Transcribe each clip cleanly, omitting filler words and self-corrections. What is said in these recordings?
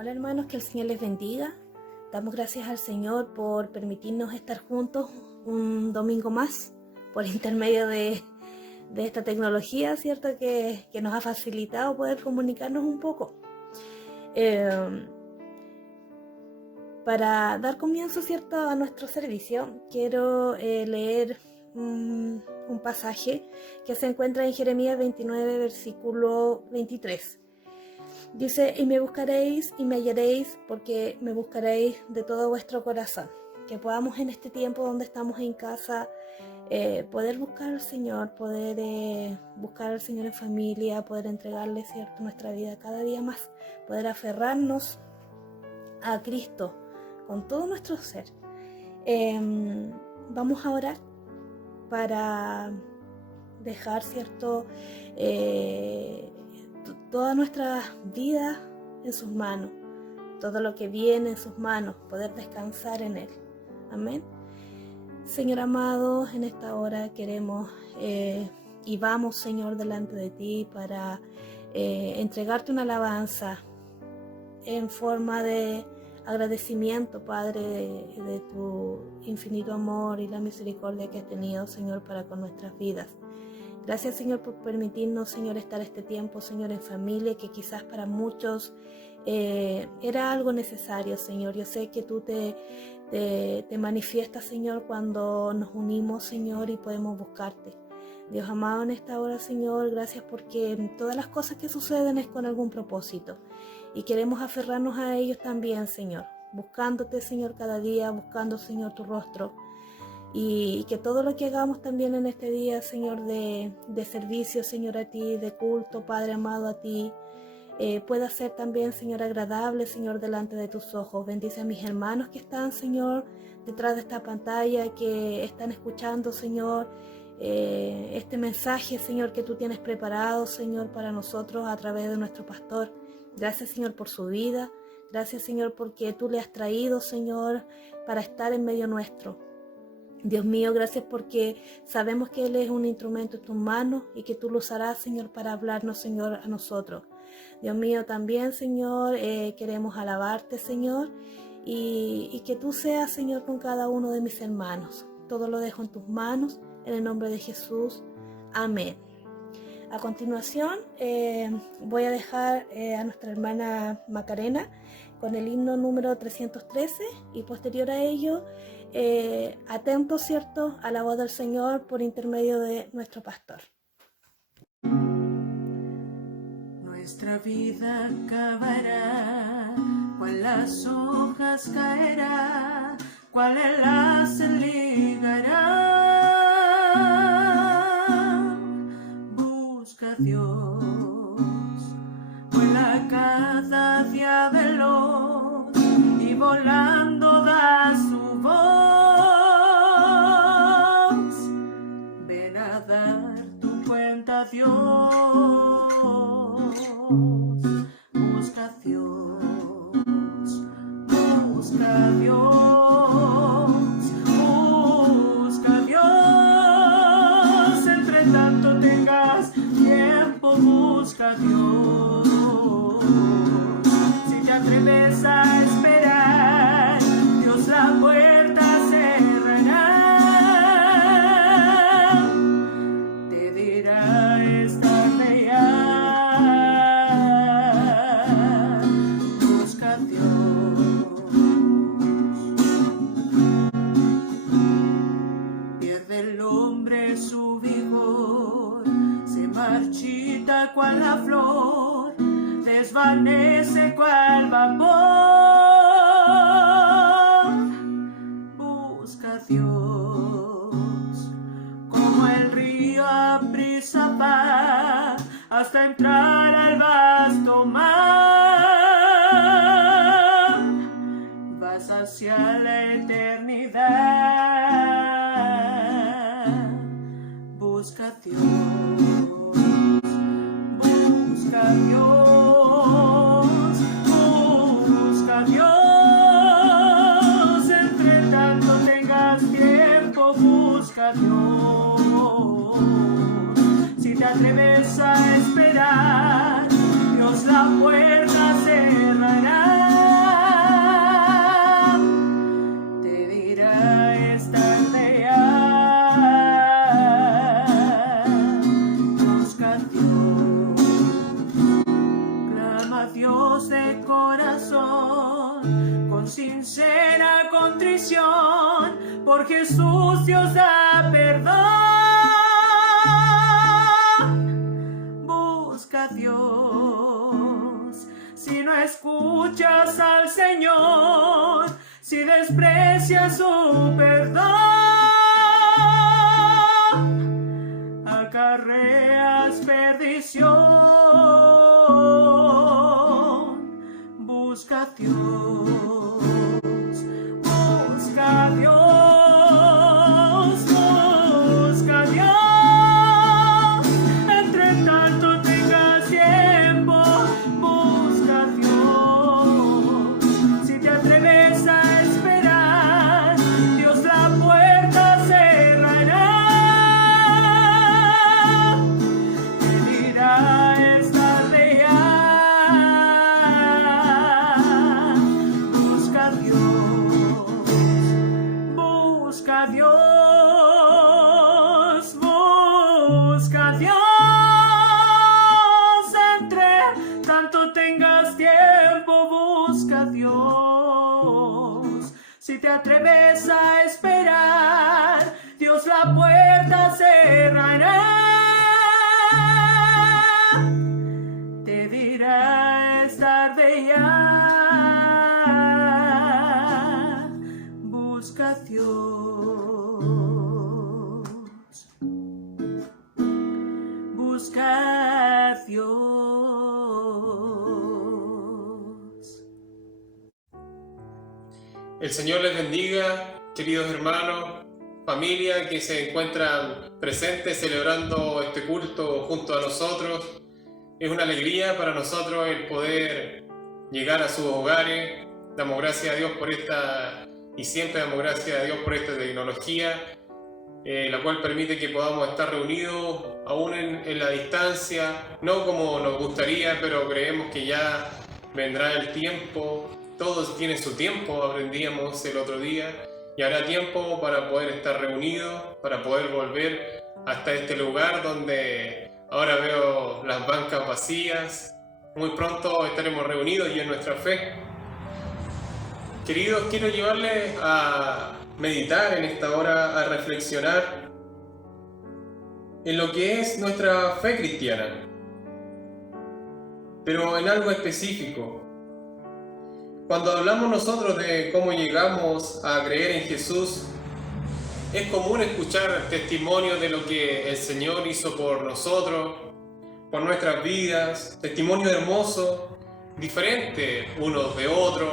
Hola hermanos, que el Señor les bendiga. Damos gracias al Señor por permitirnos estar juntos un domingo más por intermedio de esta tecnología, ¿cierto? Que nos ha facilitado poder comunicarnos un poco. Para dar comienzo, ¿cierto?, a nuestro servicio, quiero leer un pasaje que se encuentra en Jeremías 29, versículo 23. Dice: y me buscaréis y me hallaréis, porque me buscaréis de todo vuestro corazón. Que podamos en este tiempo donde estamos en casa poder buscar al Señor, poder buscar al Señor en familia, poder entregarle, ¿cierto?, nuestra vida cada día más, poder aferrarnos a Cristo con todo nuestro ser. Vamos a orar para dejar, ¿cierto?, toda nuestra vida en sus manos, todo lo que viene en sus manos, poder descansar en Él. Amén. Señor amado, en esta hora queremos y vamos, Señor, delante de ti para entregarte una alabanza en forma de agradecimiento, Padre, de tu infinito amor y la misericordia que has tenido, Señor, para con nuestras vidas. Gracias, Señor, por permitirnos, Señor, estar este tiempo, Señor, en familia, que quizás para muchos era algo necesario, Señor. Yo sé que tú te manifiestas, Señor, cuando nos unimos, Señor, y podemos buscarte. Dios amado, en esta hora, Señor, gracias porque todas las cosas que suceden es con algún propósito. Y queremos aferrarnos a ellos también, Señor, buscándote, Señor, cada día, buscando, Señor, tu rostro. Y que todo lo que hagamos también en este día, Señor, de servicio, Señor, a ti, de culto, Padre amado, a ti, pueda ser también, Señor, agradable, Señor, delante de tus ojos. Bendice a mis hermanos que están, Señor, detrás de esta pantalla, que están escuchando, Señor, este mensaje, Señor, que tú tienes preparado, Señor, para nosotros a través de nuestro pastor. Gracias, Señor, por su vida. Gracias, Señor, porque tú le has traído, Señor, para estar en medio nuestro. Dios mío, gracias porque sabemos que Él es un instrumento en tus manos y que tú lo usarás, Señor, para hablarnos, Señor, a nosotros. Dios mío, también, Señor, queremos alabarte, Señor, y que tú seas, Señor, con cada uno de mis hermanos. Todo lo dejo en tus manos, en el nombre de Jesús. Amén. A continuación, voy a dejar a nuestra hermana Macarena con el himno número 313 y posterior a ello, atentos, ¿cierto?, a la voz del Señor por intermedio de nuestro pastor. Nuestra vida acabará, cual las hojas caerá, cual el enlace ligará. Busca a Dios, vuela cada día veloz y volando da su voz. Ven a dar tu cuenta a Dios. Busca a Dios, busca a Dios, busca a Dios. Entre tanto tengas tiempo, busca a Dios. Si te atreves a esperar, Dios la puerta cerrará. Te dirá: es tarde ya. Busca a Dios. Pierde el hombre su vigor, se marchita cual la flor, desvanece cual vapor. Busca a Dios, como el río a prisa va, hasta entrar al vasto mar. Vas hacia la eternidad. Busca a Dios, busca a Dios, busca a Dios. Entre tanto tengas tiempo, busca a Dios. Si te atreves a esperar, Busquemos de corazón, con sincera contrición, por Jesús Dios da perdón. Busca a Dios, si no escuchas al Señor, si desprecias su perdón, acarreas perdición. Busca a Dios, busca a Dios, busca a Dios. Entre tanto tengas tiempo, busca a Dios. Si te atreves a esperar, Dios la puerta cerrará. Te dirá: es tarde ya. Busca a Dios, busca a Dios, busca a Dios. Entre tanto tengas tiempo, busca a Dios. Si te atreves a esperar, Dios la puerta cerrará. Te dirá: es tarde ya. Busca a Dios, busca a Dios. El Señor les bendiga, queridos hermanos, familia que se encuentran presentes celebrando este culto junto a nosotros. Es una alegría para nosotros el poder llegar a sus hogares. Damos gracias a Dios por y siempre damos gracias a Dios por esta tecnología, la cual permite que podamos estar reunidos aún en la distancia, no como nos gustaría, pero creemos que ya vendrá el tiempo. Todos tienen su tiempo, aprendíamos el otro día, y habrá tiempo para poder estar reunidos, para poder volver hasta este lugar donde ahora veo las bancas vacías. Muy pronto estaremos reunidos y en nuestra fe. Queridos, quiero llevarles a meditar en esta hora, a reflexionar en lo que es nuestra fe cristiana, pero en algo específico. Cuando hablamos nosotros de cómo llegamos a creer en Jesús, es común escuchar testimonios de lo que el Señor hizo por nosotros, por nuestras vidas, testimonios hermosos, diferentes unos de otros,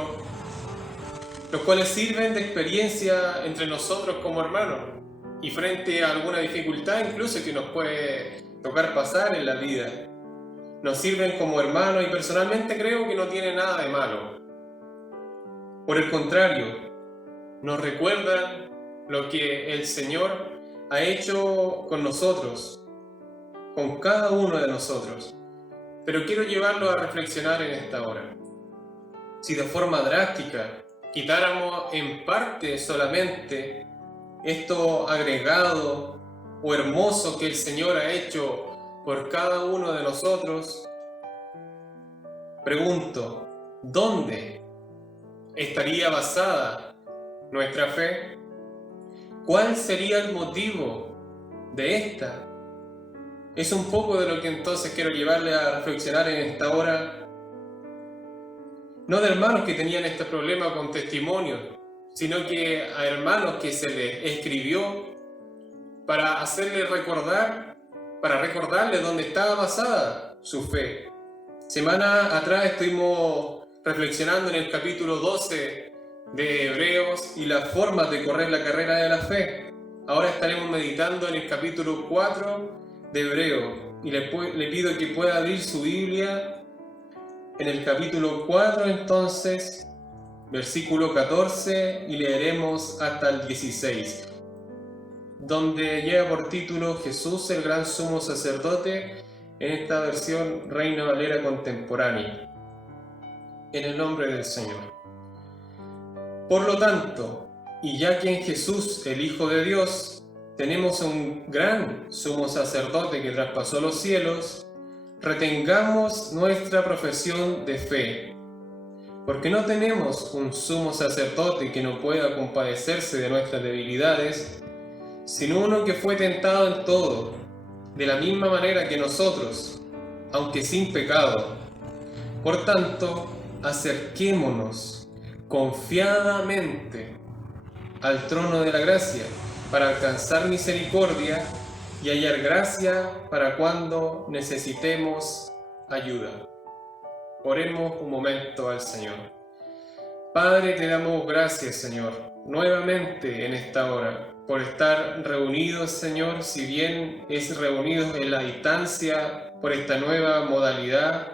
los cuales sirven de experiencia entre nosotros como hermanos y frente a alguna dificultad incluso que nos puede tocar pasar en la vida. Nos sirven como hermanos y personalmente creo que no tiene nada de malo. Por el contrario, nos recuerdan lo que el Señor ha hecho con nosotros, con cada uno de nosotros. Pero quiero llevarlo a reflexionar en esta hora. Si de forma drástica quitáramos en parte solamente esto agregado o hermoso que el Señor ha hecho por cada uno de nosotros, pregunto, ¿dónde estaría basada nuestra fe? ¿Cuál sería el motivo de esta? Es un poco de lo que entonces quiero llevarle a reflexionar en esta hora. No de hermanos que tenían este problema con testimonios, sino que a hermanos que se les escribió para hacerles recordar, para recordarles dónde estaba basada su fe. Semana atrás estuvimos reflexionando en el capítulo 12 de Hebreos y las formas de correr la carrera de la fe. Ahora estaremos meditando en el capítulo 4 de Hebreos y le pido que pueda abrir su Biblia en el capítulo 4 entonces, versículo 14, y leeremos hasta el 16, donde lleva por título Jesús el gran sumo sacerdote, en esta versión Reina Valera contemporánea. En el nombre del Señor. Por lo tanto, y ya que en Jesús, el Hijo de Dios, tenemos un gran sumo sacerdote que traspasó los cielos, retengamos nuestra profesión de fe. porque no tenemos un sumo sacerdote que no pueda compadecerse de nuestras debilidades, sino uno que fue tentado en todo, de la misma manera que nosotros, aunque sin pecado. Por tanto, acerquémonos confiadamente al trono de la gracia para alcanzar misericordia y hallar gracia para cuando necesitemos ayuda. Oremos un momento al Señor. Padre, te damos gracias, Señor, nuevamente en esta hora, por estar reunidos, Señor, si bien es reunidos en la distancia, por esta nueva modalidad.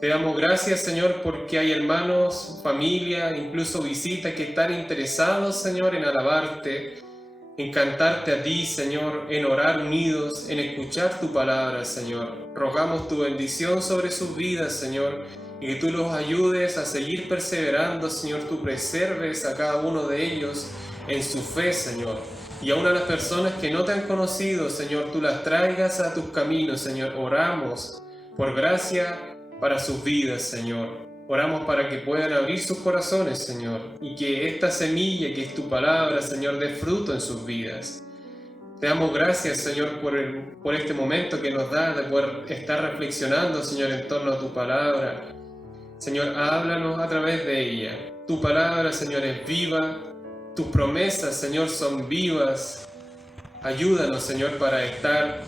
Te damos gracias, Señor, porque hay hermanos, familia, incluso visitas que están interesados, Señor, en alabarte, en cantarte a ti, Señor, en orar unidos, en escuchar tu palabra, Señor. Rogamos tu bendición sobre sus vidas, Señor, y que tú los ayudes a seguir perseverando, Señor. Tú preserves a cada uno de ellos en su fe, Señor. Y aún a las personas que no te han conocido, Señor, tú las traigas a tus caminos, Señor. Oramos por gracia para sus vidas, Señor. Oramos para que puedan abrir sus corazones, Señor, y que esta semilla que es tu palabra, Señor, dé fruto en sus vidas. Te damos gracias, Señor, por este momento que nos da de poder estar reflexionando, Señor, en torno a tu palabra. Señor, háblanos a través de ella. Tu palabra, Señor, es viva. Tus promesas, Señor, son vivas. Ayúdanos, Señor, para estar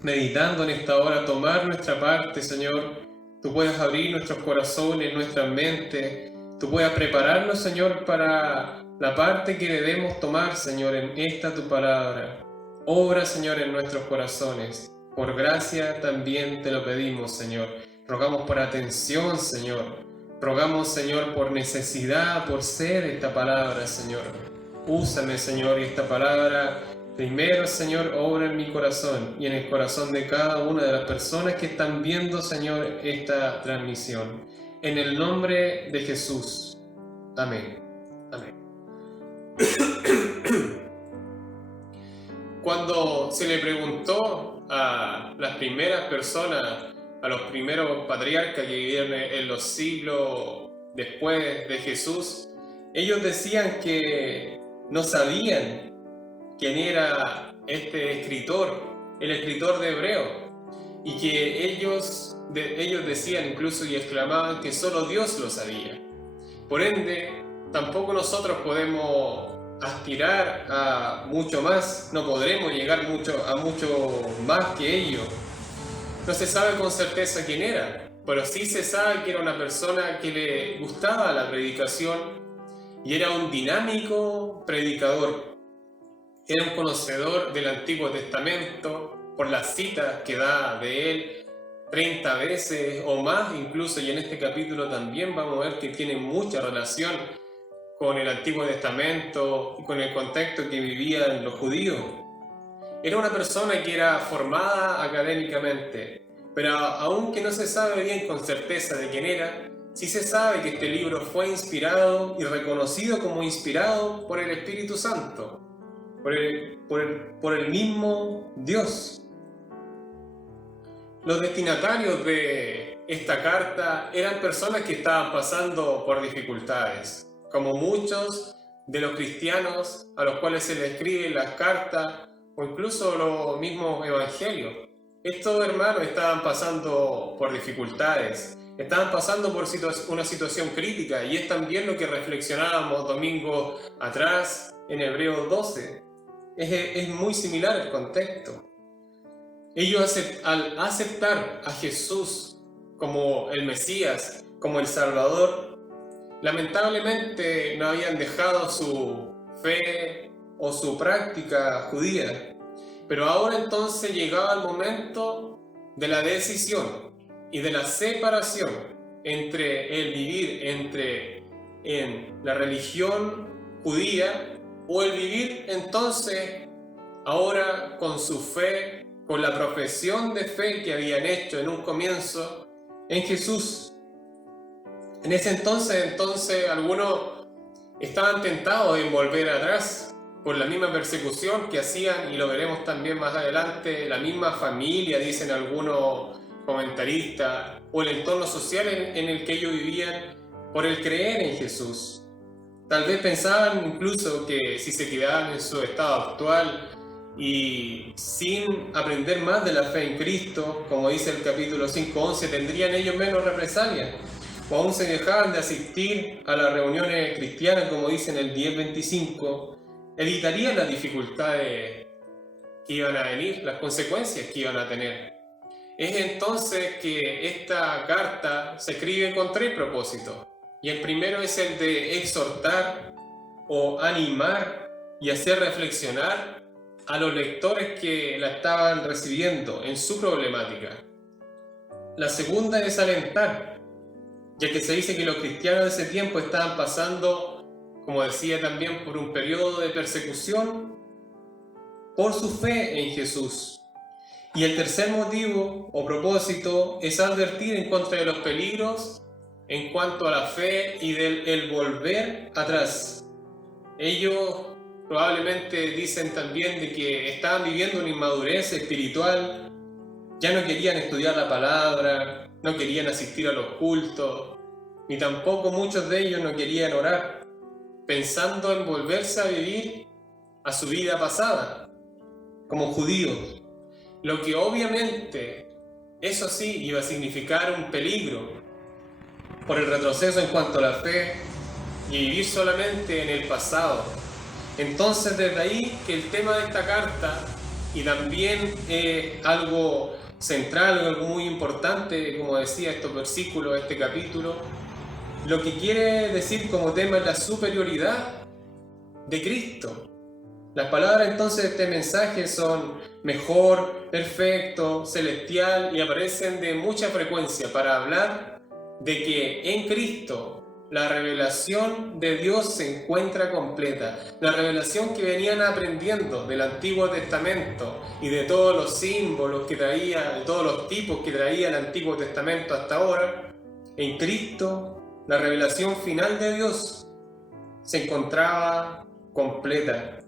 meditando en esta hora, tomar nuestra parte, Señor. Tú puedes abrir nuestros corazones, nuestra mente. Tú puedes prepararnos, Señor, para la parte que debemos tomar, Señor, en esta tu palabra. Obra, Señor, en nuestros corazones. Por gracia también te lo pedimos, Señor. Rogamos por atención, Señor. Rogamos, Señor, por necesidad, por sed de esta palabra, Señor. Úsame, Señor, y esta palabra primero, Señor, obra en mi corazón y en el corazón de cada una de las personas que están viendo, Señor, esta transmisión. En el nombre de Jesús. Amén. Amén. Cuando se le preguntó a las primeras personas, a los primeros patriarcas que vivieron en los siglos después de Jesús, ellos decían que no sabían quién era este escritor, el escritor de Hebreo, y que ellos decían incluso y exclamaban que solo Dios lo sabía. Por ende, tampoco nosotros podemos aspirar a mucho más, no podremos llegar a mucho más que ellos. No se sabe con certeza quién era, pero sí se sabe que era una persona que le gustaba la predicación y era un dinámico predicador. Era un conocedor del Antiguo Testamento por las citas que da de él 30 veces o más incluso, y en este capítulo también vamos a ver que tiene mucha relación con el Antiguo Testamento y con el contexto que vivían los judíos. Era una persona que era formada académicamente, pero aunque no se sabe bien con certeza de quién era, sí se sabe que este libro fue inspirado y reconocido como inspirado por el Espíritu Santo, por el mismo Dios. Los destinatarios de esta carta eran personas que estaban pasando por dificultades, como muchos de los cristianos a los cuales se les escriben las cartas o incluso los mismos evangelios. Estos hermanos estaban pasando por dificultades, estaban pasando por una situación crítica, y es también lo que reflexionábamos domingo atrás en Hebreos 12. Es muy similar el contexto. Ellos al aceptar a Jesús como el Mesías, como el Salvador, lamentablemente no habían dejado su fe o su práctica judía. Pero ahora entonces llegaba el momento de la decisión y de la separación entre el vivir en la religión judía o el vivir entonces ahora con su fe, con la profesión de fe que habían hecho en un comienzo en Jesús. En ese entonces algunos estaban tentados en volver atrás por la misma persecución que hacían, y lo veremos también más adelante, la misma familia, dicen algunos comentaristas, o el entorno social en el que ellos vivían, por el creer en Jesús. Tal vez pensaban incluso que si se quedaban en su estado actual y sin aprender más de la fe en Cristo, como dice el capítulo 5:11, tendrían ellos menos represalias. O aún se dejaban de asistir a las reuniones cristianas, como dice en el 10:25, evitarían las dificultades que iban a venir, las consecuencias que iban a tener. Es entonces que esta carta se escribe con 3 propósitos. Y el primero es el de exhortar o animar y hacer reflexionar a los lectores que la estaban recibiendo en su problemática. La segunda es alentar, ya que se dice que los cristianos de ese tiempo estaban pasando, como decía también, por un periodo de persecución por su fe en Jesús. Y el tercer motivo o propósito es advertir en contra de los peligros en cuanto a la fe y del volver atrás. Ellos probablemente dicen también de que estaban viviendo una inmadurez espiritual, ya no querían estudiar la palabra, no querían asistir a los cultos, ni tampoco muchos de ellos no querían orar, pensando en volverse a vivir a su vida pasada, como judíos. Lo que obviamente, eso sí, iba a significar un peligro por el retroceso en cuanto a la fe y vivir solamente en el pasado. Entonces, desde ahí que el tema de esta carta, y también algo central, algo muy importante, como decía estos versículos, este capítulo, lo que quiere decir como tema es la superioridad de Cristo. Las palabras entonces de este mensaje son mejor, perfecto, celestial, y aparecen de mucha frecuencia para hablar de que en Cristo la revelación de Dios se encuentra completa. La revelación que venían aprendiendo del Antiguo Testamento y de todos los símbolos que traía, de todos los tipos que traía el Antiguo Testamento hasta ahora, en Cristo la revelación final de Dios se encontraba completa.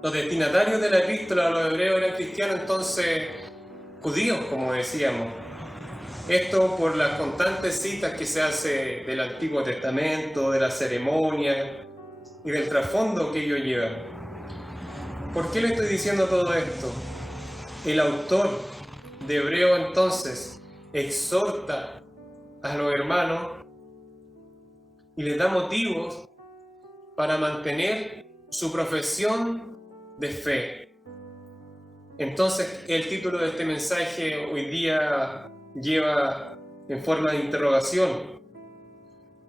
Los destinatarios de la epístola a los hebreos eran cristianos, entonces judíos, como decíamos. Esto por las constantes citas que se hace del Antiguo Testamento, de la ceremonia y del trasfondo que ello lleva. ¿Por qué le estoy diciendo todo esto? El autor de Hebreo entonces exhorta a los hermanos y les da motivos para mantener su profesión de fe. Entonces el título de este mensaje hoy día lleva en forma de interrogación: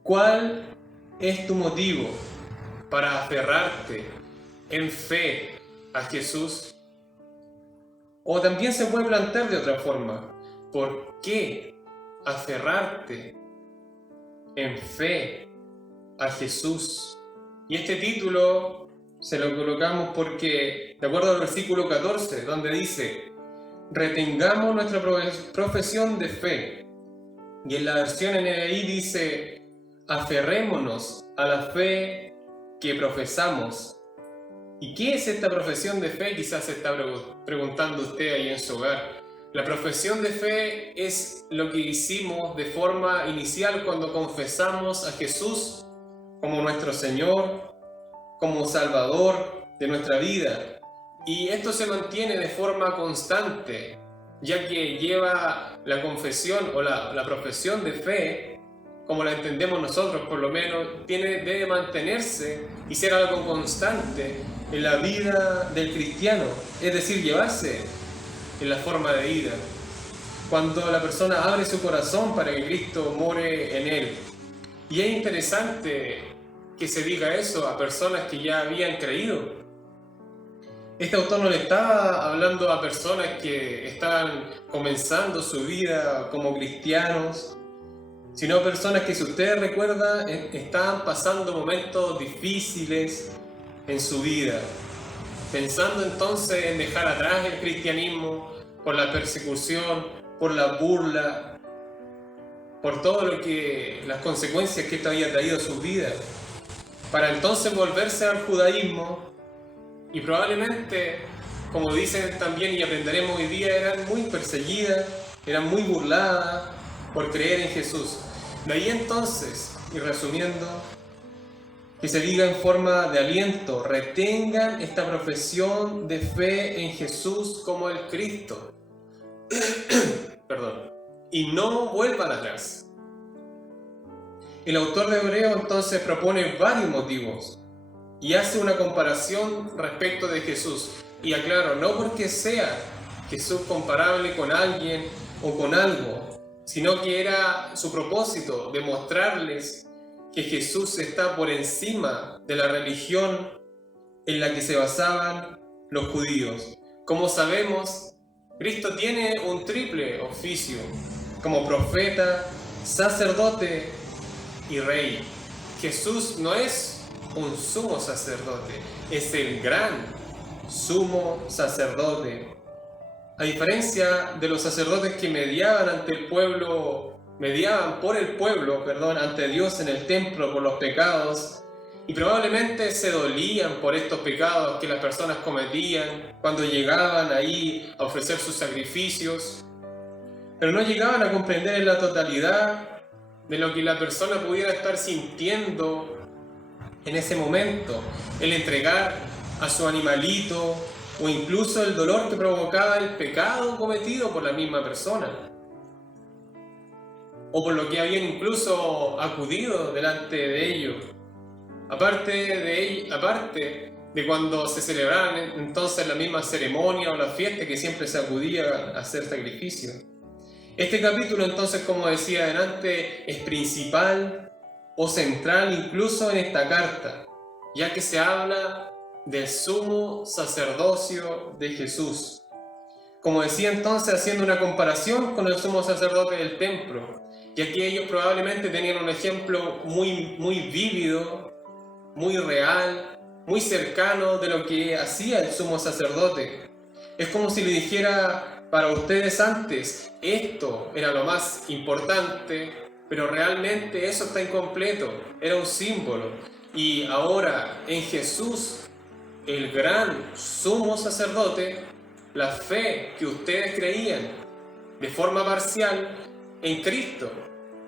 ¿cuál es tu motivo para aferrarte en fe a Jesús? O también se puede plantear de otra forma: ¿por qué aferrarte en fe a Jesús? Y este título se lo colocamos porque, de acuerdo al versículo 14, donde dice: retengamos nuestra profesión de fe. Y en la versión NBI dice: aferrémonos a la fe que profesamos. ¿Y qué es esta profesión de fe? Quizás se está preguntando usted ahí en su hogar. La profesión de fe es lo que hicimos de forma inicial cuando confesamos a Jesús como nuestro Señor, como Salvador de nuestra vida. Y esto se mantiene de forma constante, ya que lleva la confesión o la profesión de fe, como la entendemos nosotros por lo menos, debe mantenerse y ser algo constante en la vida del cristiano, es decir, llevarse en la forma de vida. Cuando la persona abre su corazón para que Cristo more en él. Y es interesante que se diga eso a personas que ya habían creído. Este autor no le estaba hablando a personas que estaban comenzando su vida como cristianos, sino personas que, si ustedes recuerdan, estaban pasando momentos difíciles en su vida, pensando entonces en dejar atrás el cristianismo por la persecución, por la burla, por todo las consecuencias que esto había traído a sus vidas, para entonces volverse al judaísmo. Y probablemente, como dicen también y aprenderemos hoy día, eran muy perseguidas, eran muy burladas por creer en Jesús. De ahí entonces, y resumiendo, que se diga en forma de aliento: retengan esta profesión de fe en Jesús como el Cristo. Perdón. Y no vuelvan atrás. El autor de Hebreos entonces propone varios motivos y hace una comparación respecto de Jesús. Y aclaro, no porque sea Jesús comparable con alguien o con algo, sino que era su propósito demostrarles que Jesús está por encima de la religión en la que se basaban los judíos. Como sabemos, Cristo tiene un triple oficio, como profeta, sacerdote y rey. Jesús no es un sumo sacerdote, es el gran sumo sacerdote. A diferencia de los sacerdotes que mediaban por el pueblo, ante Dios en el templo por los pecados, y probablemente se dolían por estos pecados que las personas cometían cuando llegaban ahí a ofrecer sus sacrificios, pero no llegaban a comprender en la totalidad de lo que la persona pudiera estar sintiendo en ese momento, el entregar a su animalito, o incluso el dolor que provocaba el pecado cometido por la misma persona, o por lo que habían incluso acudido delante de ellos. Aparte de cuando se celebraban entonces la misma ceremonia o la fiesta que siempre se acudía a hacer sacrificio. Este capítulo entonces, como decía adelante, es principal o central incluso en esta carta, ya que se habla del sumo sacerdocio de Jesús. Como decía entonces, haciendo una comparación con el sumo sacerdote del templo, ya que ellos probablemente tenían un ejemplo muy vívido, muy real, muy cercano de lo que hacía el sumo sacerdote. Es como si le dijera: para ustedes antes esto era lo más importante, pero realmente eso está incompleto, era un símbolo. Y ahora en Jesús, el gran sumo sacerdote, la fe que ustedes creían de forma parcial en Cristo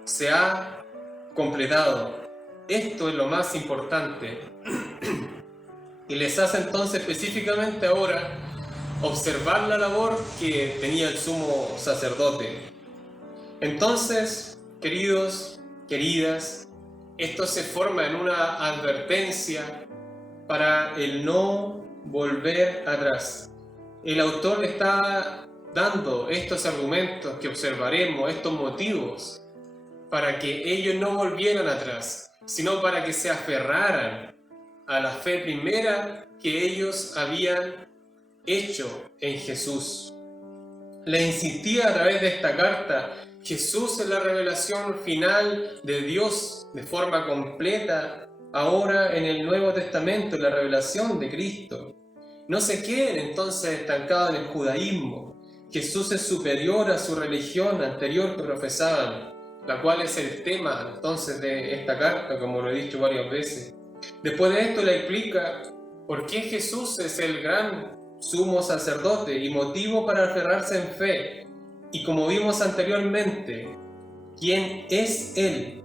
se ha completado. Esto es lo más importante. Y les hace entonces específicamente ahora observar la labor que tenía el sumo sacerdote. Entonces, queridos, queridas, esto se forma en una advertencia para el no volver atrás. El autor le está dando estos argumentos que observaremos, estos motivos, para que ellos no volvieran atrás, sino para que se aferraran a la fe primera que ellos habían hecho en Jesús. Le insistía a través de esta carta: Jesús es la revelación final de Dios de forma completa, ahora en el Nuevo Testamento, la revelación de Cristo. No se queden entonces estancados en el judaísmo. Jesús es superior a su religión anterior que profesaban, la cual es el tema entonces de esta carta, como lo he dicho varias veces. Después de esto le explica por qué Jesús es el gran sumo sacerdote y motivo para aferrarse en fe. Y como vimos anteriormente, quién es Él,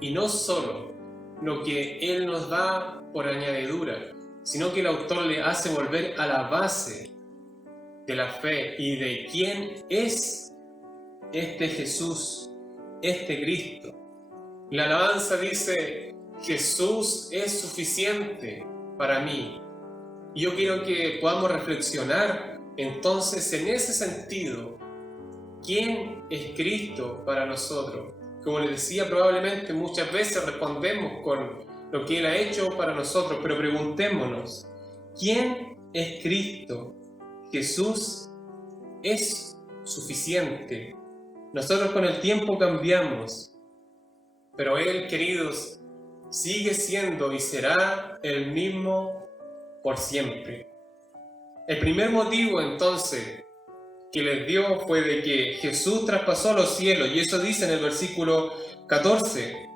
y no solo lo que Él nos da por añadidura, sino que el autor le hace volver a la base de la fe y de quién es este Jesús, este Cristo. La alabanza dice: Jesús es suficiente para mí. Y yo quiero que podamos reflexionar entonces en ese sentido. ¿Quién es Cristo para nosotros? Como les decía, probablemente muchas veces respondemos con lo que Él ha hecho para nosotros, pero preguntémonos: ¿quién es Cristo? Jesús es suficiente. Nosotros con el tiempo cambiamos, pero Él, queridos, sigue siendo y será el mismo por siempre. El primer motivo entonces que les dio fue de que Jesús traspasó los cielos, y eso dice en el versículo 14.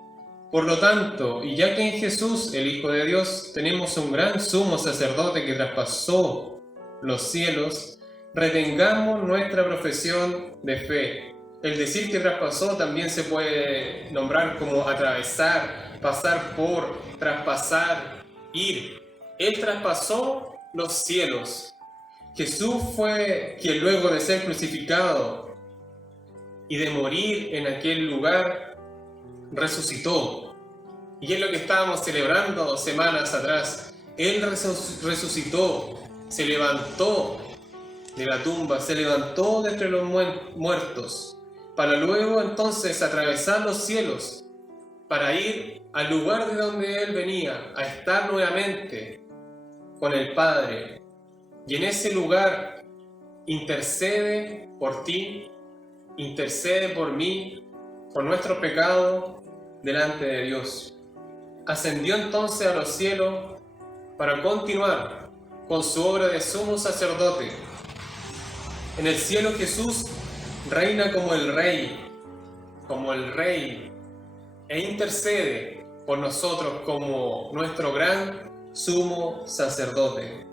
Por lo tanto, y ya que en Jesús, el Hijo de Dios, tenemos un gran sumo sacerdote que traspasó los cielos, retengamos nuestra profesión de fe. El decir que traspasó también se puede nombrar como atravesar, pasar por, traspasar, ir. Él traspasó los cielos. Jesús fue quien luego de ser crucificado y de morir en aquel lugar, resucitó. Y es lo que estábamos celebrando semanas atrás. Él resucitó, se levantó de la tumba, se levantó de entre los muertos, para luego entonces atravesar los cielos, para ir al lugar de donde Él venía, a estar nuevamente con el Padre. Y en ese lugar intercede por ti, intercede por mí, por nuestro pecado delante de Dios. Ascendió entonces a los cielos para continuar con su obra de sumo sacerdote. En el cielo Jesús reina como el Rey, e intercede por nosotros como nuestro gran sumo sacerdote.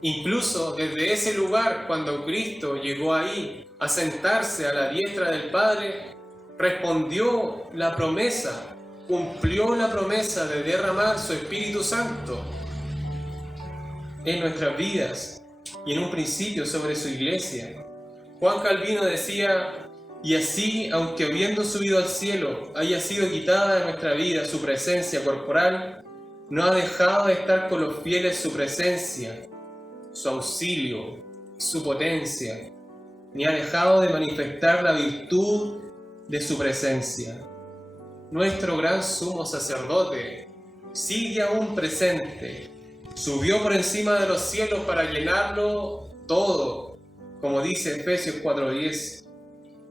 Incluso desde ese lugar, cuando Cristo llegó ahí a sentarse a la diestra del Padre, respondió la promesa, cumplió la promesa de derramar su Espíritu Santo en nuestras vidas y en un principio sobre su iglesia. Juan Calvino decía: y así, aunque habiendo subido al cielo, haya sido quitada de nuestra vida su presencia corporal, no ha dejado de estar con los fieles su presencia, su auxilio, su potencia, ni ha dejado de manifestar la virtud de su presencia. Nuestro gran sumo sacerdote sigue aún presente, subió por encima de los cielos para llenarlo todo, como dice Efesios 4:10.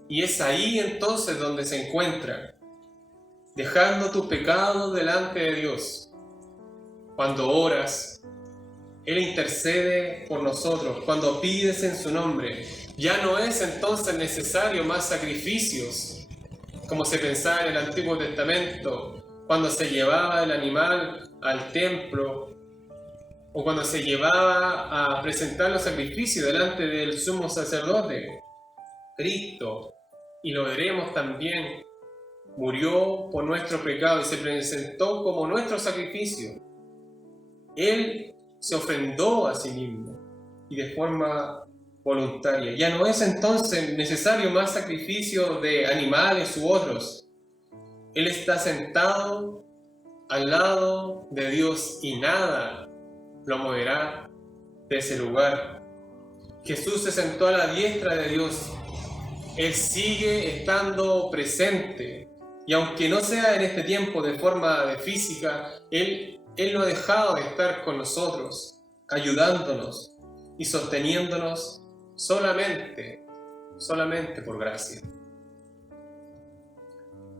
Y es ahí entonces donde se encuentra, dejando tus pecados delante de Dios. Cuando oras, Él intercede por nosotros. Cuando pides en su nombre, ya no es entonces necesario más sacrificios, como se pensaba en el Antiguo Testamento, cuando se llevaba el animal al templo, o cuando se llevaba a presentar los sacrificios delante del sumo sacerdote. Cristo, y lo veremos también, murió por nuestro pecado y se presentó como nuestro sacrificio. Él se ofrendó a sí mismo y de forma voluntaria. Ya no es entonces necesario más sacrificio de animales u otros. Él está sentado al lado de Dios y nada lo moverá de ese lugar. Jesús se sentó a la diestra de Dios. Él sigue estando presente, y aunque no sea en este tiempo de forma física, Él no ha dejado de estar con nosotros, ayudándonos y sosteniéndonos solamente por gracia.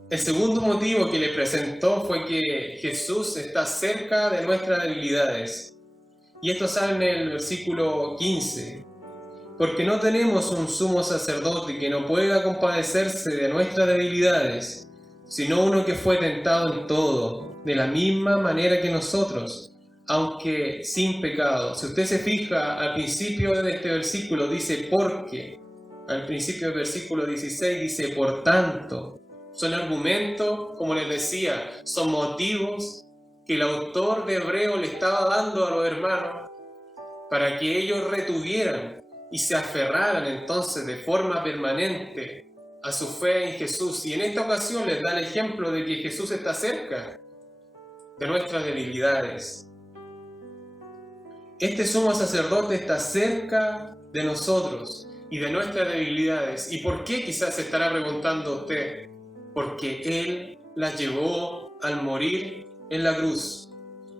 El segundo motivo que le presentó fue que Jesús está cerca de nuestras debilidades, y esto sale en el versículo 15. Porque no tenemos un sumo sacerdote que no pueda compadecerse de nuestras debilidades, sino uno que fue tentado en todo, de la misma manera que nosotros, aunque sin pecado. Si usted se fija, al principio de este versículo dice porque, al principio del versículo 16 dice por tanto. Son argumentos, como les decía, son motivos que el autor de Hebreo le estaba dando a los hermanos para que ellos retuvieran y se aferraran entonces de forma permanente a su fe en Jesús. Y en esta ocasión les da el ejemplo de que Jesús está cerca de nuestras debilidades. Este sumo sacerdote está cerca de nosotros y de nuestras debilidades. ¿Y por qué? Quizás se estará preguntando usted. Porque Él las llevó al morir en la cruz.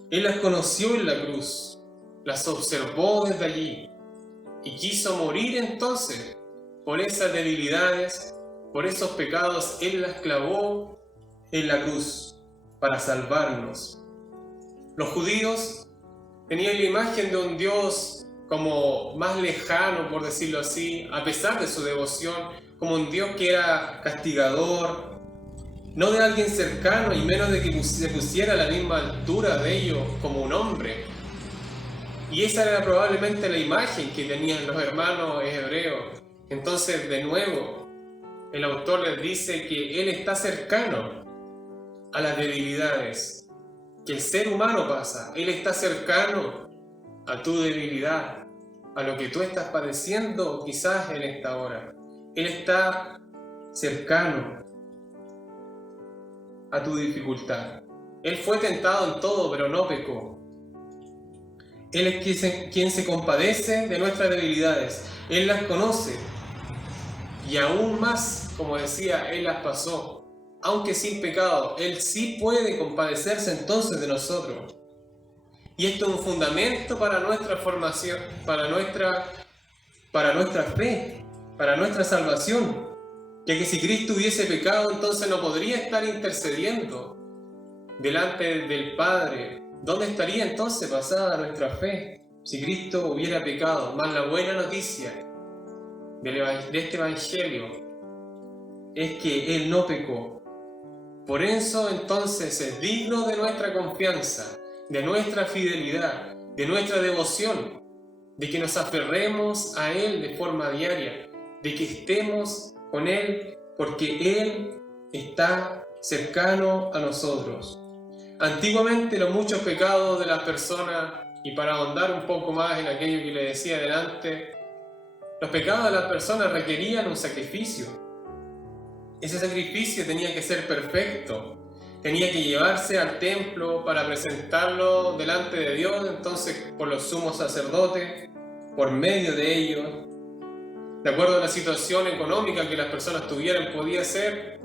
Él las conoció en la cruz, las observó desde allí y quiso morir entonces por esas debilidades, por esos pecados. Él las clavó en la cruz para salvarnos. Los judíos tenían la imagen de un Dios como más lejano, por decirlo así, a pesar de su devoción, como un Dios que era castigador, no de alguien cercano y menos de que se pusiera a la misma altura de ellos como un hombre. Y esa era probablemente la imagen que tenían los hermanos hebreos. Entonces, de nuevo, el autor les dice que Él está cercano a las debilidades que el ser humano pasa. Él está cercano a tu debilidad, a lo que tú estás padeciendo quizás en esta hora. Él está cercano a tu dificultad. Él fue tentado en todo, pero no pecó. Él es quien se compadece de nuestras debilidades. Él las conoce. Y aún más, como decía, Él las pasó. Aunque sin pecado, Él sí puede compadecerse entonces de nosotros. Y esto es un fundamento para nuestra formación, para nuestra fe, para nuestra salvación. Ya que si Cristo hubiese pecado, entonces no podría estar intercediendo delante del Padre. ¿Dónde estaría entonces basada nuestra fe? Si Cristo hubiera pecado. Más la buena noticia de este Evangelio es que Él no pecó. Por eso entonces es digno de nuestra confianza, de nuestra fidelidad, de nuestra devoción, de que nos aferremos a Él de forma diaria, de que estemos con Él, porque Él está cercano a nosotros. Antiguamente los muchos pecados de las personas, y para ahondar un poco más en aquello que le decía delante, los pecados de las personas requerían un sacrificio. Ese sacrificio tenía que ser perfecto, tenía que llevarse al templo para presentarlo delante de Dios, entonces por los sumos sacerdotes, por medio de ellos, de acuerdo a la situación económica que las personas tuvieran, podía ser,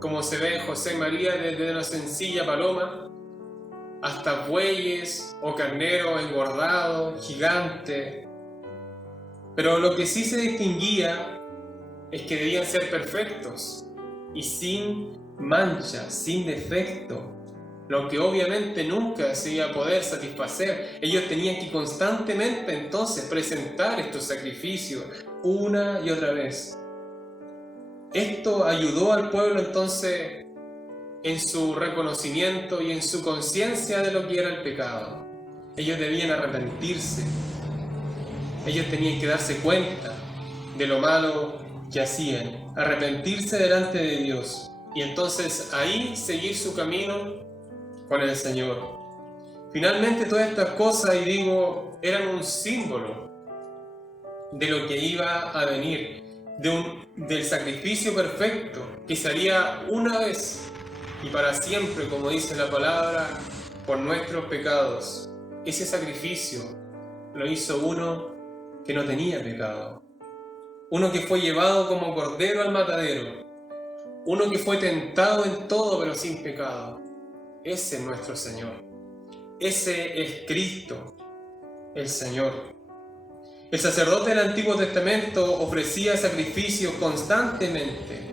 como se ve en José y María, desde una sencilla paloma hasta bueyes o carneros engordados, gigantes. Pero lo que sí se distinguía es que debían ser perfectos y sin mancha, sin defecto, lo que obviamente nunca se iba a poder satisfacer. Ellos tenían que constantemente entonces presentar estos sacrificios una y otra vez. Esto ayudó al pueblo entonces en su reconocimiento y en su conciencia de lo que era el pecado. Ellos debían arrepentirse. Ellos tenían que darse cuenta de lo malo que hacían, arrepentirse delante de Dios y entonces ahí seguir su camino con el Señor. Finalmente todas estas cosas, y digo, eran un símbolo de lo que iba a venir, del sacrificio perfecto que se haría una vez y para siempre, como dice la palabra, por nuestros pecados. Ese sacrificio lo hizo uno que no tenía pecado, uno que fue llevado como cordero al matadero, uno que fue tentado en todo pero sin pecado. Ese es nuestro Señor, ese es Cristo, el Señor. El sacerdote del Antiguo Testamento ofrecía sacrificios constantemente,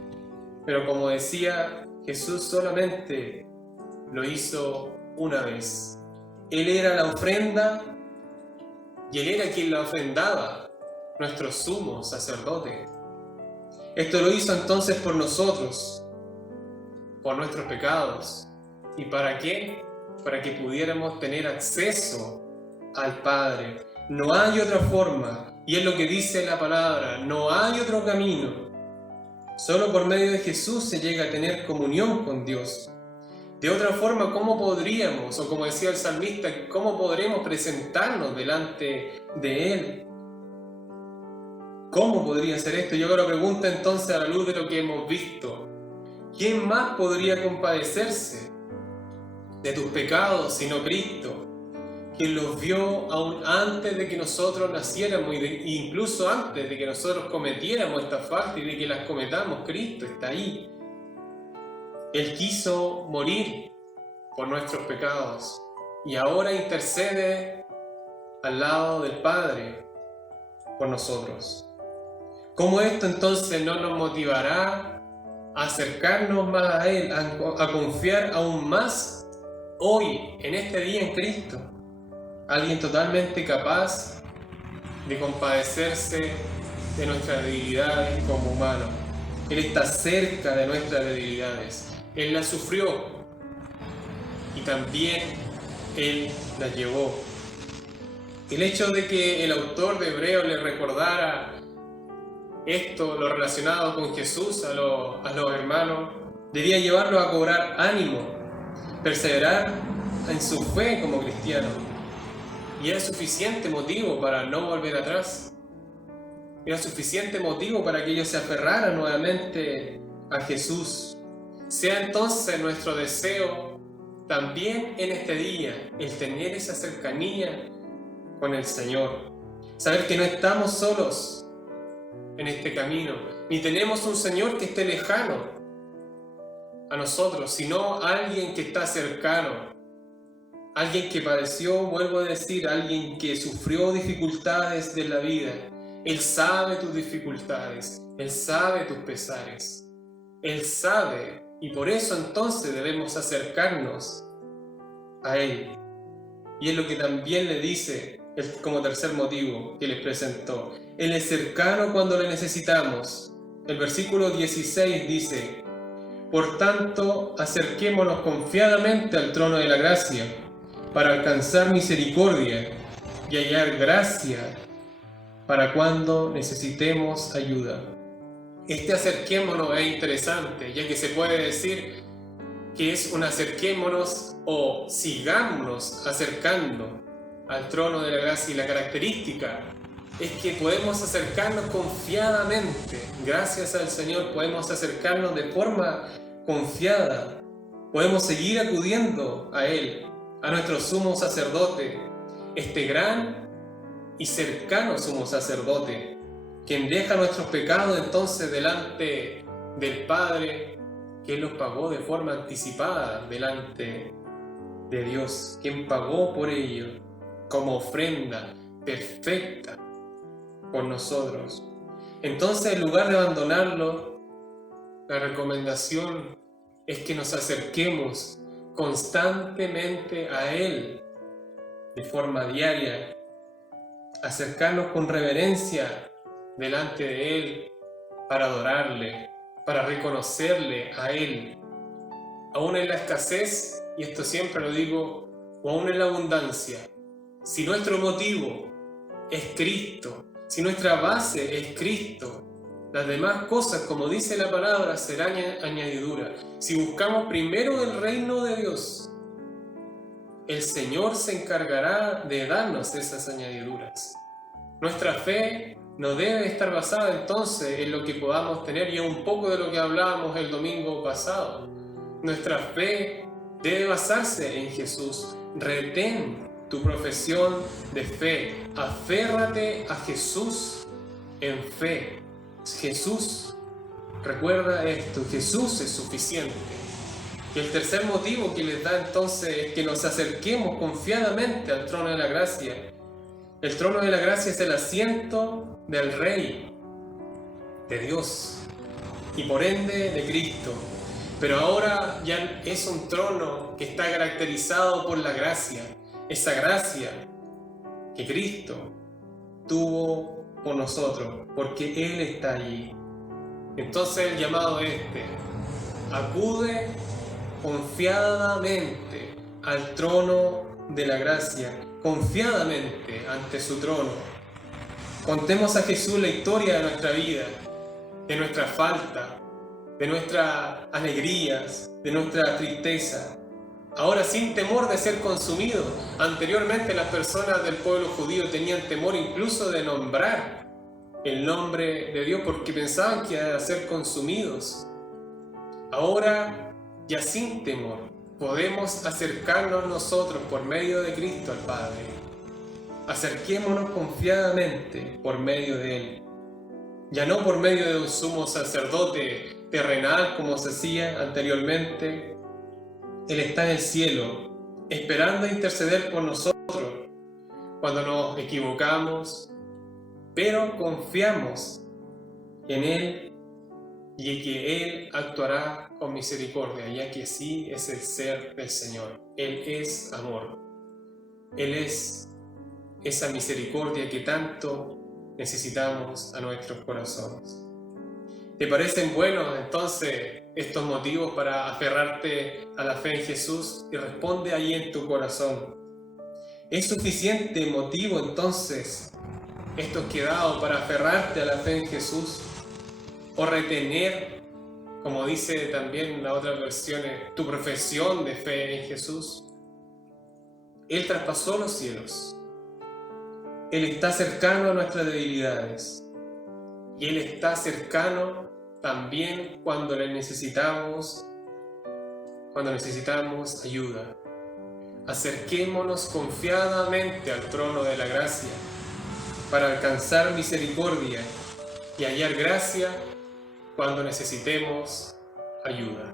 pero como decía, Jesús solamente lo hizo una vez. Él era la ofrenda y Él era quien la ofrendaba, nuestro sumo sacerdote. Esto lo hizo entonces por nosotros, por nuestros pecados. ¿Y para qué? Para que pudiéramos tener acceso al Padre. No hay otra forma, y es lo que dice la palabra, no hay otro camino. Solo por medio de Jesús se llega a tener comunión con Dios. De otra forma, ¿cómo podríamos, o como decía el salmista, cómo podremos presentarnos delante de Él? ¿Cómo podría ser esto? Yo hago la pregunta entonces a la luz de lo que hemos visto. ¿Quién más podría compadecerse de tus pecados sino Cristo? Quien los vio aún antes de que nosotros naciéramos e incluso antes de que nosotros cometiéramos estas faltas y de que las cometamos. Cristo está ahí. Él quiso morir por nuestros pecados y ahora intercede al lado del Padre por nosotros. ¿Cómo esto entonces no nos motivará a acercarnos más a Él, a confiar aún más hoy, en este día en Cristo? Alguien totalmente capaz de compadecerse de nuestras debilidades como humanos. Él está cerca de nuestras debilidades. Él las sufrió y también Él las llevó. El hecho de que el autor de Hebreos le recordara esto, lo relacionado con Jesús, a los hermanos, debía llevarlos a cobrar ánimo, perseverar en su fe como cristianos. Y era suficiente motivo para no volver atrás. Era suficiente motivo para que ellos se aferraran nuevamente a Jesús. Sea entonces nuestro deseo también en este día el tener esa cercanía con el Señor. Saber que no estamos solos en este camino, ni tenemos un Señor que esté lejano a nosotros, sino alguien que está cercano. Alguien que padeció, vuelvo a decir, alguien que sufrió dificultades de la vida. Él sabe tus dificultades, Él sabe tus pesares, Él sabe, y por eso entonces debemos acercarnos a Él. Y es lo que también le dice como tercer motivo que les presentó. Él es cercano cuando le necesitamos. El versículo 16 dice: por tanto, acerquémonos confiadamente al trono de la gracia, para alcanzar misericordia y hallar gracia para cuando necesitemos ayuda. Este acerquémonos es interesante, ya que se puede decir que es un acerquémonos o sigámonos acercando al trono de la gracia, y la característica es que podemos acercarnos confiadamente. Gracias al Señor podemos acercarnos de forma confiada, podemos seguir acudiendo a Él, a nuestro sumo sacerdote, este gran y cercano sumo sacerdote, quien deja nuestros pecados entonces delante del Padre, que Él los pagó de forma anticipada delante de Dios, quien pagó por ello como ofrenda perfecta por nosotros. Entonces, en lugar de abandonarlo, la recomendación es que nos acerquemos constantemente a Él de forma diaria, acercarnos con reverencia delante de Él para adorarle, para reconocerle a Él, aún en la escasez, y esto siempre lo digo, o aún en la abundancia. Si nuestro motivo es Cristo, si nuestra base es Cristo, las demás cosas, como dice la palabra, serán añadidura. Si buscamos primero el reino de Dios, el Señor se encargará de darnos esas añadiduras. Nuestra fe no debe estar basada entonces en lo que podamos tener, y es un poco de lo que hablábamos el domingo pasado. Nuestra fe debe basarse en Jesús. Retén tu profesión de fe. Aférrate a Jesús en fe. Jesús, recuerda esto, Jesús es suficiente. Y el tercer motivo que les da entonces es que nos acerquemos confiadamente al trono de la gracia. El trono de la gracia es el asiento del Rey, de Dios, y por ende de Cristo. Pero ahora ya es un trono que está caracterizado por la gracia, esa gracia que Cristo tuvo por nosotros, porque Él está allí. Entonces el llamado es acude confiadamente al trono de la gracia, confiadamente ante su trono. Contemos a Jesús la historia de nuestra vida, de nuestra falta, de nuestras alegrías, de nuestra tristeza. Ahora sin temor de ser consumidos. Anteriormente las personas del pueblo judío tenían temor incluso de nombrar el nombre de Dios porque pensaban que iban a ser consumidos. Ahora ya sin temor podemos acercarnos nosotros por medio de Cristo al Padre. Acerquémonos confiadamente por medio de Él. Ya no por medio de un sumo sacerdote terrenal como se hacía anteriormente. Él está en el cielo, esperando interceder por nosotros cuando nos equivocamos, pero confiamos en Él y que Él actuará con misericordia, ya que sí es el ser del Señor. Él es amor. Él es esa misericordia que tanto necesitamos a nuestros corazones. ¿Te parecen buenos entonces estos motivos para aferrarte a la fe en Jesús? Y responde ahí en tu corazón. ¿Es suficiente motivo entonces estos que he dado para aferrarte a la fe en Jesús? o retener, como dice también en las otras versiones, tu profesión de fe en Jesús. Él traspasó los cielos. Él está cercano a nuestras debilidades. Y Él está cercano también cuando le necesitamos ayuda. Acerquémonos confiadamente al trono de la gracia para alcanzar misericordia y hallar gracia cuando necesitemos ayuda.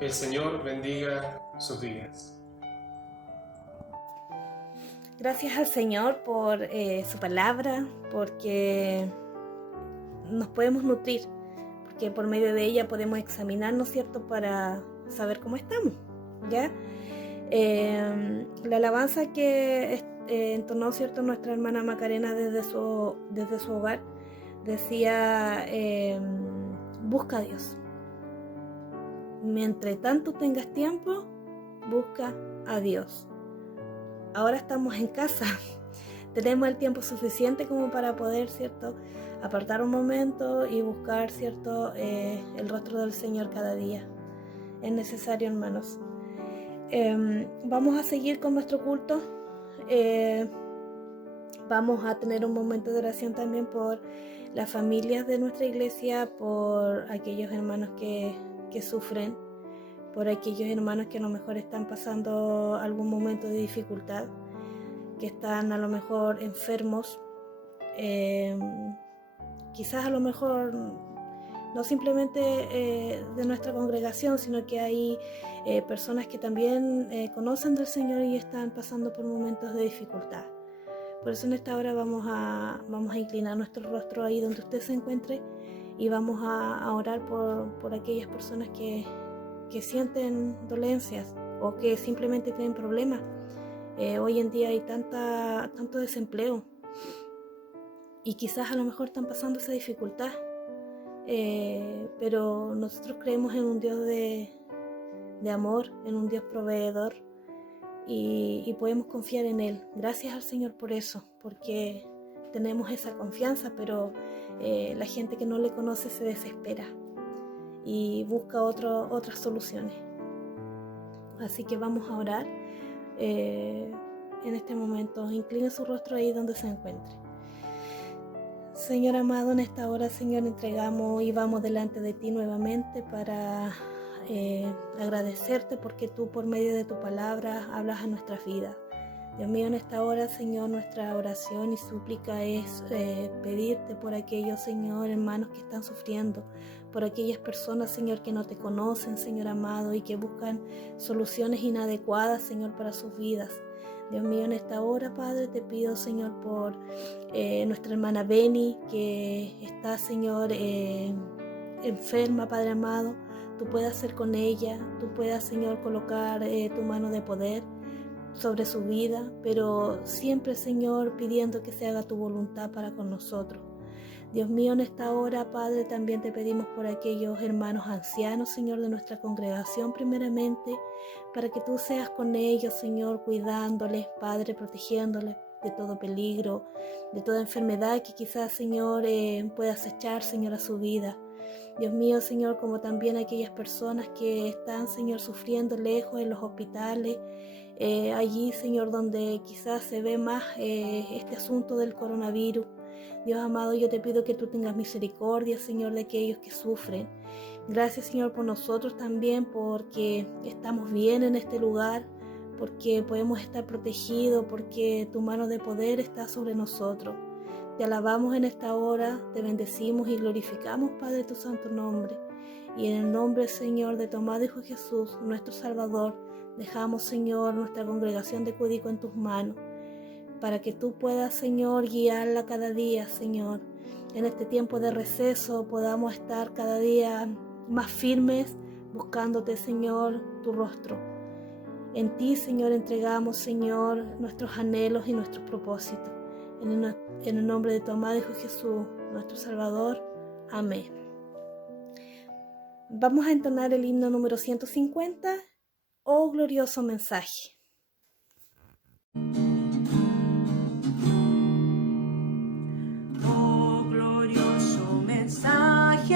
El Señor bendiga sus vidas. Gracias al Señor por su palabra, porque nos podemos nutrir, porque por medio de ella podemos examinarnos, ¿cierto?, para saber cómo estamos, ¿ya? La alabanza que entonó, ¿cierto?, nuestra hermana Macarena desde su hogar, decía, busca a Dios. Mientras tanto tengas tiempo, busca a Dios. Ahora estamos en casa, tenemos el tiempo suficiente como para poder, ¿cierto?, apartar un momento y buscar, ¿cierto?, el rostro del Señor cada día. Es necesario, hermanos. Vamos a seguir con nuestro culto. Vamos a tener un momento de oración también por las familias de nuestra iglesia, por aquellos hermanos que sufren, por aquellos hermanos que a lo mejor están pasando algún momento de dificultad, que están a lo mejor enfermos, quizás a lo mejor no simplemente de nuestra congregación, sino que hay personas que también conocen del Señor y están pasando por momentos de dificultad. Por eso en esta hora vamos a inclinar nuestro rostro ahí donde usted se encuentre y vamos a orar por aquellas personas que sienten dolencias o que simplemente tienen problemas. Hoy en día hay tanto desempleo y quizás a lo mejor están pasando esa dificultad, pero nosotros creemos en un Dios de amor, en un Dios proveedor, y podemos confiar en Él. Gracias al Señor por eso, porque tenemos esa confianza, pero la gente que no le conoce se desespera y busca otras soluciones. Así que vamos a orar en este momento. Incline su rostro ahí donde se encuentre. Señor amado, en esta hora, Señor, entregamos y vamos delante de ti nuevamente para agradecerte porque tú por medio de tu palabra hablas a nuestras vidas. Dios mío, en esta hora, Señor, nuestra oración y súplica es pedirte por aquellos, Señor, hermanos que están sufriendo, por aquellas personas, Señor, que no te conocen, Señor amado, y que buscan soluciones inadecuadas, Señor, para sus vidas. Dios mío, en esta hora, Padre, te pido, Señor, por nuestra hermana Beni, que está, Señor, enferma, Padre amado. Tú puedas ser con ella, tú puedas, Señor, colocar tu mano de poder sobre su vida, pero siempre, Señor, pidiendo que se haga tu voluntad para con nosotros. Dios mío, en esta hora, Padre, también te pedimos por aquellos hermanos ancianos, Señor, de nuestra congregación primeramente, para que tú seas con ellos, Señor, cuidándoles, Padre, protegiéndoles de todo peligro, de toda enfermedad que quizás, Señor, pueda acechar, Señor, a su vida. Dios mío, Señor, como también aquellas personas que están, Señor, sufriendo lejos en los hospitales, allí, Señor, donde quizás se ve más este asunto del coronavirus. Dios amado, yo te pido que tú tengas misericordia, Señor, de aquellos que sufren. Gracias, Señor, por nosotros también, porque estamos bien en este lugar, porque podemos estar protegidos, porque tu mano de poder está sobre nosotros. Te alabamos en esta hora, te bendecimos y glorificamos, Padre, tu santo nombre. Y en el nombre, Señor, de tu amado Hijo Jesús, nuestro Salvador, dejamos, Señor, nuestra congregación de Cudico en tus manos, para que tú puedas, Señor, guiarla cada día, Señor. En este tiempo de receso podamos estar cada día más firmes, buscándote, Señor, tu rostro. En ti, Señor, entregamos, Señor, nuestros anhelos y nuestros propósitos. En el nombre de tu amado Hijo Jesús, nuestro Salvador. Amén. Vamos a entonar el himno número 150, Oh glorioso mensaje. Oh glorioso mensaje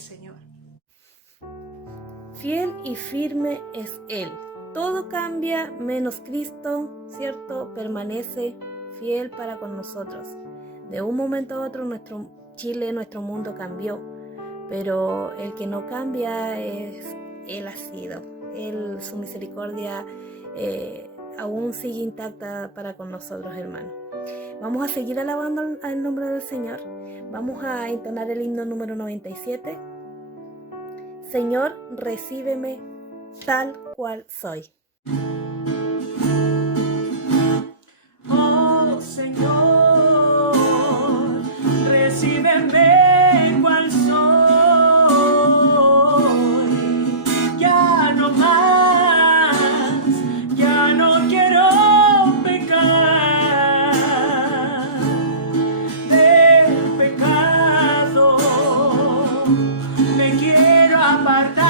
Señor. Fiel y firme es Él. Todo cambia menos Cristo, ¿cierto? Permanece fiel para con nosotros. De un momento a otro nuestro Chile, nuestro mundo cambió, pero el que no cambia es Él ha sido. Él, su misericordia aún sigue intacta para con nosotros, hermanos. Vamos a seguir alabando al nombre del Señor. Vamos a entonar el himno número 97. Señor, recíbeme tal cual soy. Oh Señor, recíbeme cual soy. Ya no más, ya no quiero pecar. Del pecado me quiero apartar.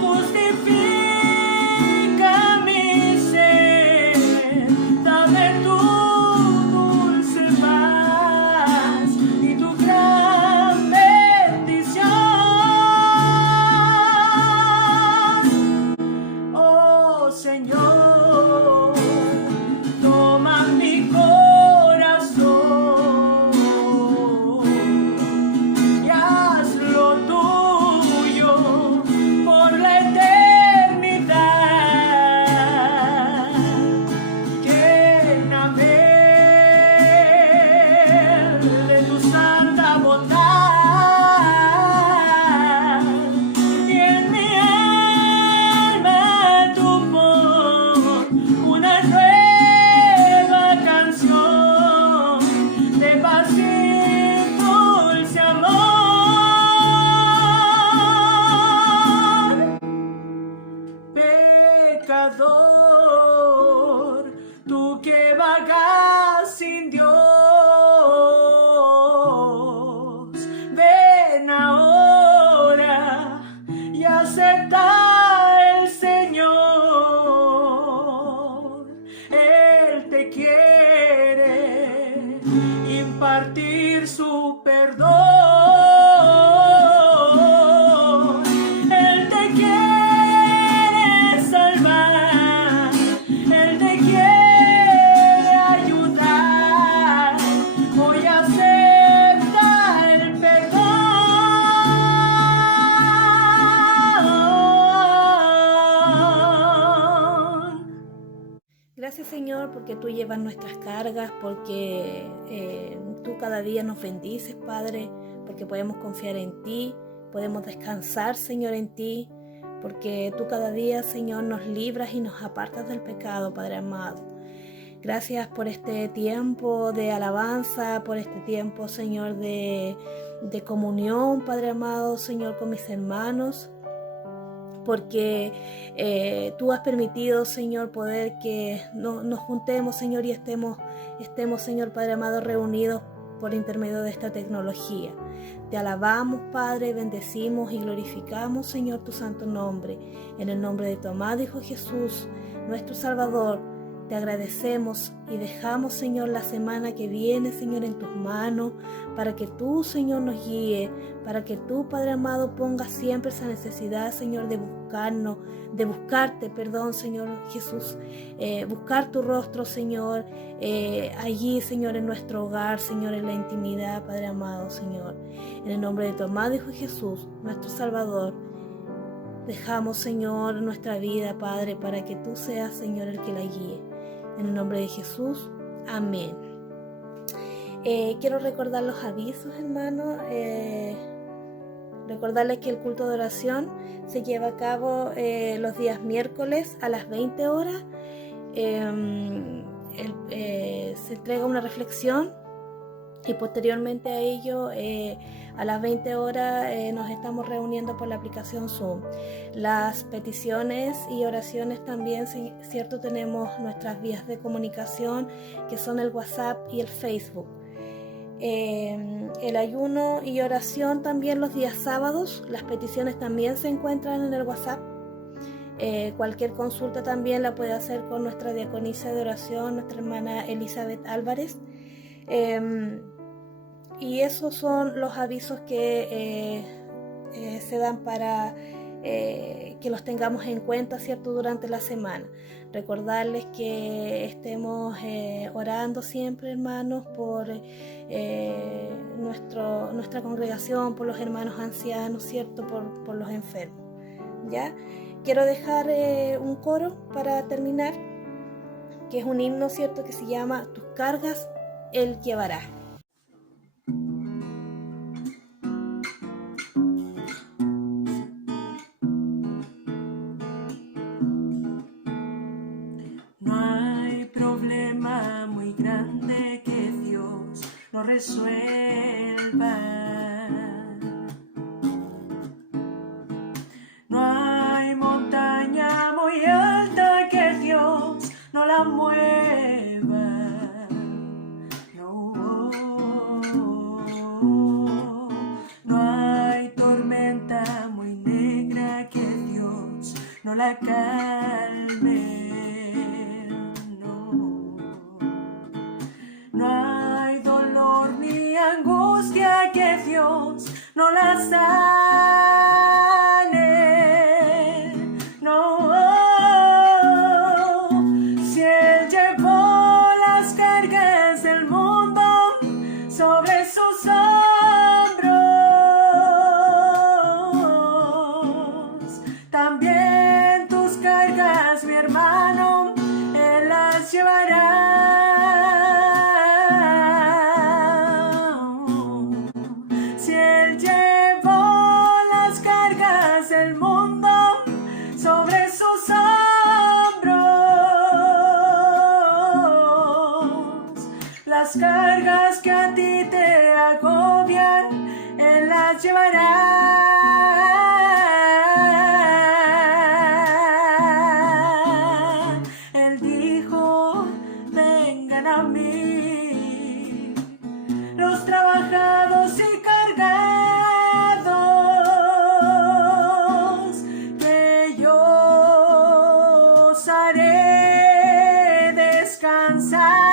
Justifica mi ser, dame tu dulce paz y tu gran bendición. Oh Señor, toma mi corazón y hazlo tuyo por la eternidad. Lléname de tu santa bondad y en mi alma tú pon una nueva canción de paz y dulce amor. Pecador, tú que vagas sin Dios, ven ahora y acepta el Señor. Él te quiere impartir su perdón. Él te quiere salvar, Él te quiere ayudar. Hoy acepta el perdón. Gracias, Señor, porque tú llevas nuestras cargas, porque tú cada día nos bendices, Padre, porque podemos confiar en ti, podemos descansar, Señor, en ti, porque tú cada día, Señor, nos libras y nos apartas del pecado, Padre amado. Gracias por este tiempo de alabanza, por este tiempo, Señor, de comunión, Padre amado, Señor, con mis hermanos, porque tú has permitido, Señor, poder que nos juntemos, Señor, y estemos, Señor, Padre amado, reunidos por intermedio de esta tecnología. Te alabamos, Padre, bendecimos y glorificamos, Señor, tu santo nombre. En el nombre de tu amado Hijo Jesús, nuestro Salvador, te agradecemos y dejamos, Señor, la semana que viene, Señor, en tus manos, para que tú, Señor, nos guíe, para que tú, Padre amado, pongas siempre esa necesidad, Señor, de buscarnos, de buscarte, perdón, Señor Jesús, buscar tu rostro, Señor, allí, Señor, en nuestro hogar, Señor, en la intimidad, Padre amado, Señor. En el nombre de tu amado Hijo Jesús, nuestro Salvador, dejamos, Señor, nuestra vida, Padre, para que tú seas, Señor, el que la guíe. En el nombre de Jesús, amén. Quiero recordar los avisos, hermanos. Recordarles que el culto de oración se lleva a cabo los días miércoles a las 20 horas. Se entrega una reflexión y posteriormente a ello, a las 20 horas, nos estamos reuniendo por la aplicación Zoom. Las peticiones y oraciones también, cierto, tenemos nuestras vías de comunicación, que son el WhatsApp y el Facebook. El ayuno y oración también los días sábados. Las peticiones también se encuentran en el WhatsApp. Cualquier consulta también la puede hacer con nuestra diaconisa de oración, nuestra hermana Elizabeth Álvarez. Y esos son los avisos que se dan para que los tengamos en cuenta, ¿cierto?, durante la semana. Recordarles que estemos orando siempre, hermanos, por nuestra congregación, por los hermanos ancianos, ¿cierto?, por los enfermos. ¿Ya? Quiero dejar un coro para terminar, que es un himno, ¿cierto?, que se llama Tus cargas Él llevará. No hay problema muy grande que Dios no resuelva. No hay montaña muy alta que Dios no la mueva. No, no hay tormenta muy negra que Dios no la calme. No hay dolor ni angustia que Dios no la sane. No, si Él llevó las cargas del mundo sobre sus hombros, también tus cargas, mi hermano, Él las llevará. Si Él llevó las cargas del mundo sobre sus hombros, las cargas que a ti te agobian, Él las llevará. Él dijo, vengan a mí, los trabajados y cargados, que yo os haré descansar.